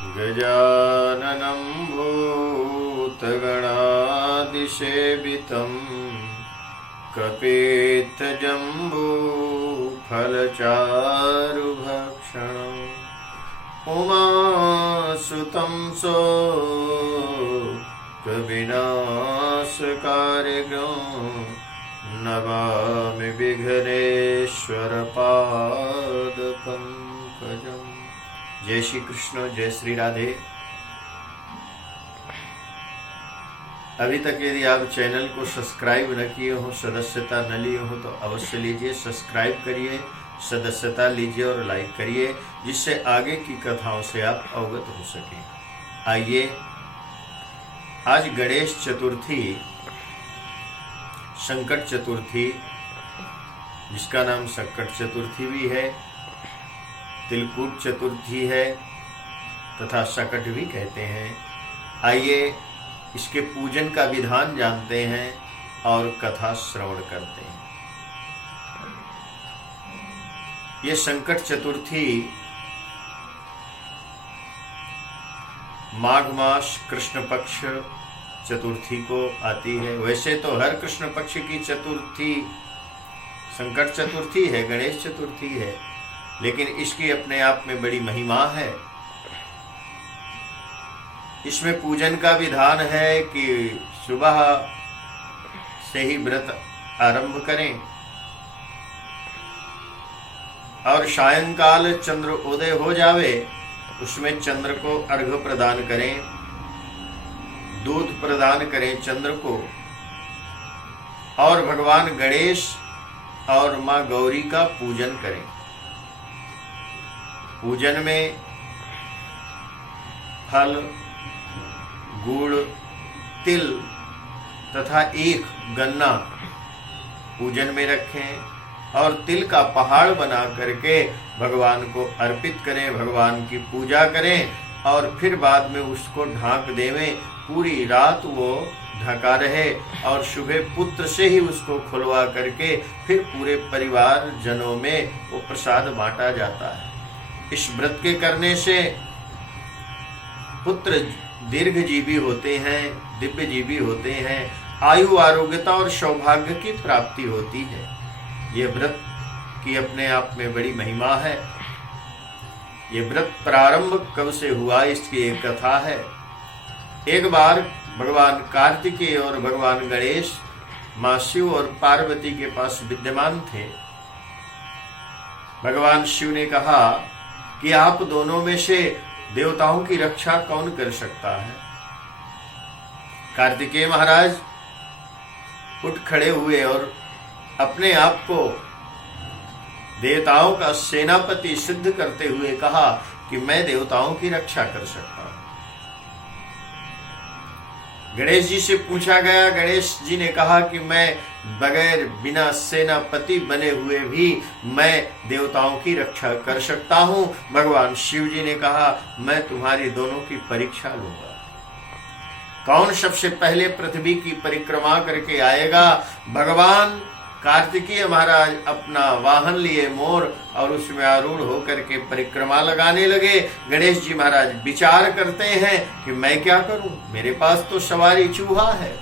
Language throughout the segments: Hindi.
गजाननं भूतगणादिसेवितं कपित्थजम्बूफलचारुभक्षणम् उमासुतं शोकविनाशकारिणं नमामि विघ्नेश्वर पादपङ्कजम्। जय श्री कृष्ण, जय श्री राधे। अभी तक यदि आप चैनल को सब्सक्राइब न किए हो, सदस्यता न लिए हो तो अवश्य लीजिए, सब्सक्राइब करिए, सदस्यता लीजिए और लाइक करिए, जिससे आगे की कथाओं से आप अवगत हो सकें। आइए, आज गणेश चतुर्थी, संकट चतुर्थी, जिसका नाम संकट चतुर्थी भी है, तिलकूट चतुर्थी है तथा सकट भी कहते हैं। आइए इसके पूजन का विधान जानते हैं और कथा श्रवण करते हैं। ये संकट चतुर्थी माघ मास कृष्ण पक्ष चतुर्थी को आती है। वैसे तो हर कृष्ण पक्ष की चतुर्थी संकट चतुर्थी है, गणेश चतुर्थी है, लेकिन इसकी अपने आप में बड़ी महिमा है। इसमें पूजन का विधान है कि सुबह से ही व्रत आरंभ करें और सायंकाल चंद्र उदय हो जावे, उसमें चंद्र को अर्घ्य प्रदान करें, दूध प्रदान करें चंद्र को, और भगवान गणेश और माँ गौरी का पूजन करें। पूजन में फल, गुड़, तिल तथा एक गन्ना पूजन में रखें और तिल का पहाड़ बना करके भगवान को अर्पित करें, भगवान की पूजा करें और फिर बाद में उसको ढांक देवें। पूरी रात वो ढका रहे और सुबह पुत्र से ही उसको खुलवा करके फिर पूरे परिवार जनों में वो प्रसाद बांटा जाता है। इस व्रत के करने से पुत्र दीर्घजीवी होते हैं, दिव्यजीवी होते हैं, आयु आरोग्यता और सौभाग्य की प्राप्ति होती है। ये व्रत की अपने आप में बड़ी महिमा है। ये व्रत प्रारंभ कब से हुआ, इसकी एक कथा है। एक बार भगवान कार्तिकेय और भगवान गणेश माँ शिव और पार्वती के पास विद्यमान थे। भगवान शिव ने कहा कि आप दोनों में से देवताओं की रक्षा कौन कर सकता है। कार्तिकेय महाराज उठ खड़े हुए और अपने आप को देवताओं का सेनापति सिद्ध करते हुए कहा कि मैं देवताओं की रक्षा कर सकता हूं। गणेश जी से पूछा गया, गणेश जी ने कहा कि मैं बगैर बिना सेनापति बने हुए भी मैं देवताओं की रक्षा कर सकता हूं। भगवान शिव जी ने कहा मैं तुम्हारी दोनों की परीक्षा लूंगा। कौन सबसे पहले पृथ्वी की परिक्रमा करके आएगा। भगवान कार्तिकेय महाराज अपना वाहन लिए मोर और उसमें आरूढ़ होकर के परिक्रमा लगाने लगे। गणेश जी महाराज विचार करते हैं कि मैं क्या करूं, मेरे पास तो सवारी चूहा है,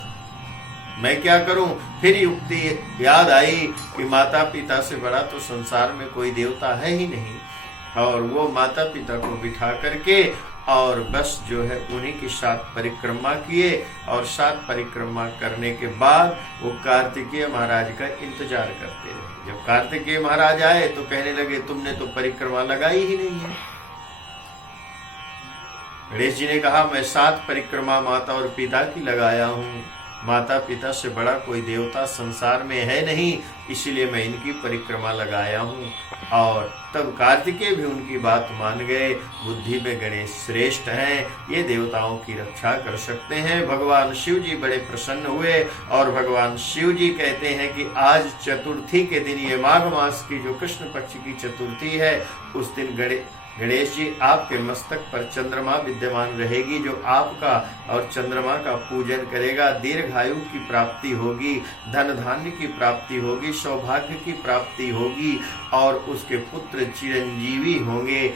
मैं क्या करूं। फिर युक्ति याद आई कि माता पिता से बड़ा तो संसार में कोई देवता है ही नहीं, और वो माता पिता को बिठा करके और बस जो है उन्हीं की 7 परिक्रमा किए और 7 परिक्रमा करने के बाद वो कार्तिकेय महाराज का इंतजार करते रहे। जब कार्तिकेय महाराज आए तो कहने लगे तुमने तो परिक्रमा लगाई ही नहीं है। गणेश जी ने कहा मैं 7 परिक्रमा माता और पिता की लगाया हूँ, माता पिता से बड़ा कोई देवता संसार में है नहीं, इसलिए मैं इनकी परिक्रमा लगाया हूँ। और तब कार्तिकेय भी उनकी बात मान गए। बुद्धि में गणेश श्रेष्ठ हैं, ये देवताओं की रक्षा कर सकते हैं। भगवान शिव जी बड़े प्रसन्न हुए और भगवान शिव जी कहते हैं कि आज चतुर्थी के दिन, ये माघ मास की जो कृष्ण पक्ष की चतुर्थी है, उस दिन गणेश जी आपके मस्तक पर चंद्रमा विद्यमान रहेगी। जो आपका और चंद्रमा का पूजन करेगा दीर्घायु की प्राप्ति होगी, धन धान्य की प्राप्ति होगी, सौभाग्य की प्राप्ति होगी और उसके पुत्र चिरंजीवी होंगे।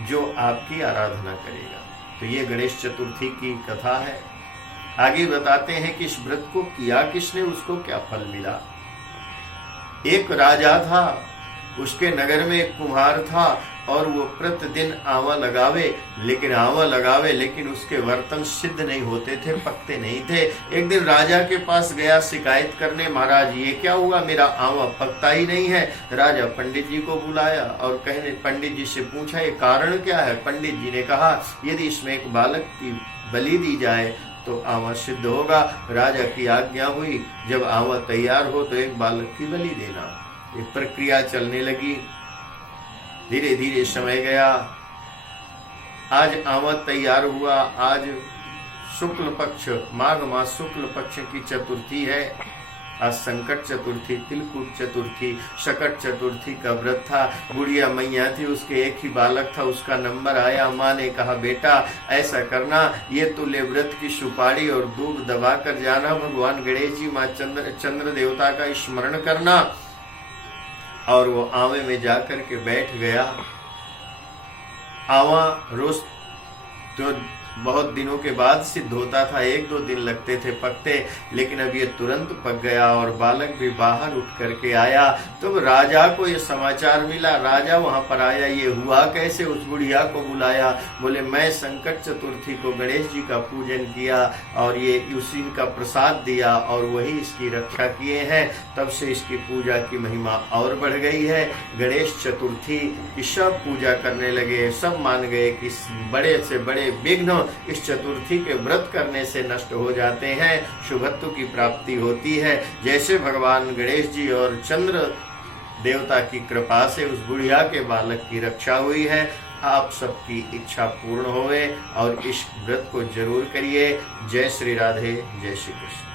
जो आपकी आराधना करेगा। तो ये गणेश चतुर्थी की कथा है। आगे बताते हैं कि इस व्रत को किया किसने, उसको क्या फल मिला। एक राजा था, उसके नगर में एक कुम्हार था और वो प्रतिदिन आंवा लगावे लेकिन उसके बर्तन सिद्ध नहीं होते थे, पकते नहीं थे। एक दिन राजा के पास गया शिकायत करने, महाराज ये क्या हुआ, मेरा आंवा पकता ही नहीं है। राजा पंडित जी को बुलाया और कहने पंडित जी से पूछा ये कारण क्या है। पंडित जी ने कहा यदि इसमें एक बालक की बलि दी जाए तो आंवा सिद्ध होगा। राजा की आज्ञा हुई, जब आंवा तैयार हो तो एक बालक की बलि देना। ये प्रक्रिया चलने लगी, धीरे धीरे समय गया। आज आंवा तैयार हुआ। आज शुक्ल पक्ष, माघ मास शुक्ल पक्ष की चतुर्थी है। आज संकट चतुर्थी, तिलकुट चतुर्थी, शकट चतुर्थी का व्रत था। बुढ़िया मैया थी, उसके एक ही बालक था, उसका नंबर आया। माँ ने कहा बेटा ऐसा करना, ये तो ले व्रत की सुपारी और दूध दबा कर जाना, भगवान गणेश जी माँ चंद्र देवता का स्मरण करना। और वो आंवे में जाकर के बैठ गया। आंवा रोज तो बहुत दिनों के बाद सिद्ध होता था, 1-2 दिन लगते थे पकते, लेकिन अब ये तुरंत पक गया और बालक भी बाहर उठ करके आया। तो राजा को ये समाचार मिला। राजा वहां पर आया, ये हुआ कैसे, उस बुढ़िया को बुलाया। बोले मैं संकट चतुर्थी को गणेश जी का पूजन किया और ये उसी का प्रसाद दिया और वही इसकी रक्षा किए हैं। तब से इसकी पूजा की महिमा और बढ़ गई है। गणेश चतुर्थी की सब पूजा करने लगे, सब मान गए कि बड़े से बड़े विघ्न इस चतुर्थी के व्रत करने से नष्ट हो जाते हैं, शुभत्व की प्राप्ति होती है। जैसे भगवान गणेश जी और चंद्र देवता की कृपा से उस बुढ़िया के बालक की रक्षा हुई है। आप सबकी इच्छा पूर्ण होवे और इस व्रत को जरूर करिए। जय श्री राधे, जय श्री कृष्ण।